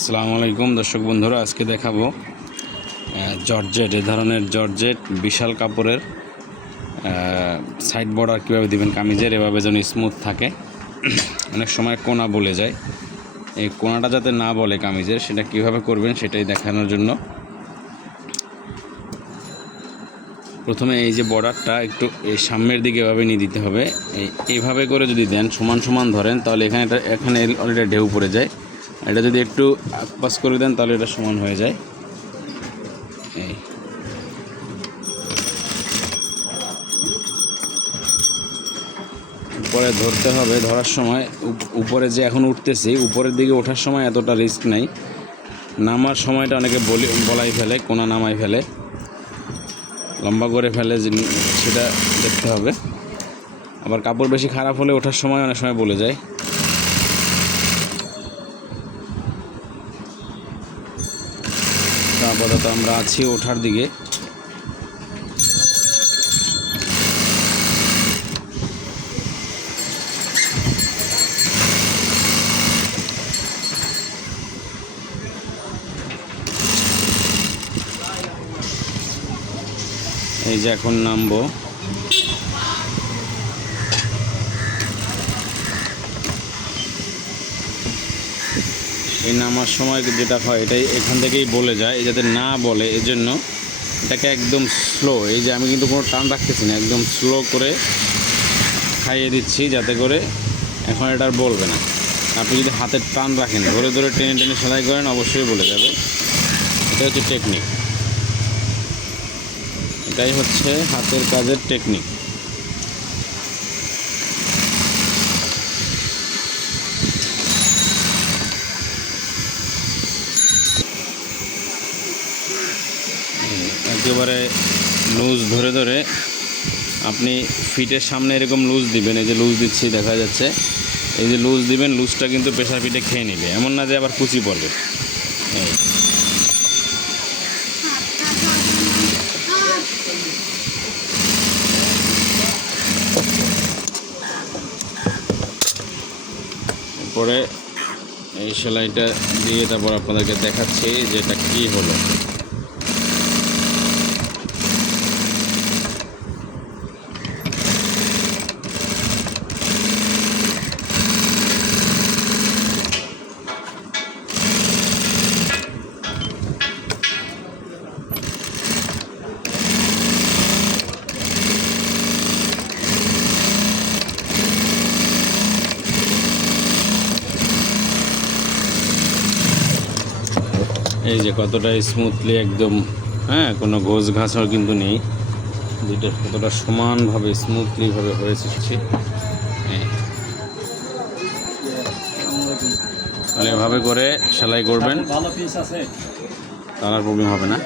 আসসালামু আলাইকুম দর্শক বন্ধুরা, আজকে দেখাবো জর্জেট, এ ধরনের জর্জেট বিশাল কাপড়ের সাইড বর্ডার কীভাবে দিবেন কামিজের, এভাবে যেন স্মুথ থাকে। অনেক সময় কোনা বলে যায়, এই কোনাটা যাতে না বলে কামিজের, সেটা কিভাবে করবেন সেটাই দেখানোর জন্য প্রথমে এই যে বর্ডারটা একটু এই সামনের দিকে এভাবে নিয়ে দিতে হবে। এইভাবে করে যদি দেন, সমান সমান ধরেন, তাহলে এখানে অলরেডি ঢেউ পড়ে যায়। এটা যদি একটু পাস করে দেন তাহলে এটা সমান হয়ে যায়। এই উপরে ধরতে হবে, ধরার সময় উপরে যে এখন উঠতেছি, উপরের দিকে ওঠার সময় এতটা রিস্ক নাই, নামার সময়টা অনেকে বলাই ফেলে, কোনা নামাই ফেলে, লম্বা করে ফেলে, সেটা দেখতে হবে। আবার কাপড় বেশি খারাপ হলে ওঠার সময় অনেক সময় বলে যায়। আপাতত আমরা আছি ওঠার দিকে। এই যে এখন নামবো, এই নামার সময় যেটা হয় এটাই এখান থেকেই বলে যায়, যাতে না বলে এজন্য এটাকে একদম স্লো, এই যে আমি কিন্তু কোনো টান রাখতেছি না, একদম স্লো করে খাইয়ে দিচ্ছি যাতে করে এখন এটা আর বলবে না। আপনি যদি হাতের টান রাখেন, ধরে ধরে টেনে টেনে সেলাই করেন, অবশ্যই বলে যাবে। এটা হচ্ছে টেকনিক, এটাই হচ্ছে হাতের কাজের টেকনিক। একেবারে লুজ ধরে ধরে আপনি ফিটের সামনে এরকম লুজ দিবেন, এই যে লুজ দিচ্ছি দেখা যাচ্ছে, এই যে লুজ দিবেন, লুজটা কিন্তু প্রেশার ফিটে খেয়ে নিবে, এমন না যে আবার কুচি পড়বে। এরপরে এই সেলাইটা দিয়ে তারপর আপনাদেরকে দেখাচ্ছি যে এটা কী হলো। এই যে কতটা স্মুথলি একদম, হ্যাঁ, কোনো ঘোষ ঘাসও কিন্তু নেই, দুইটা কতটা সমানভাবে স্মুথলিভাবে হয়েছে। তাহলে এভাবে করে সেলাই করবেন, তাহলে আর প্রবলেম হবে না।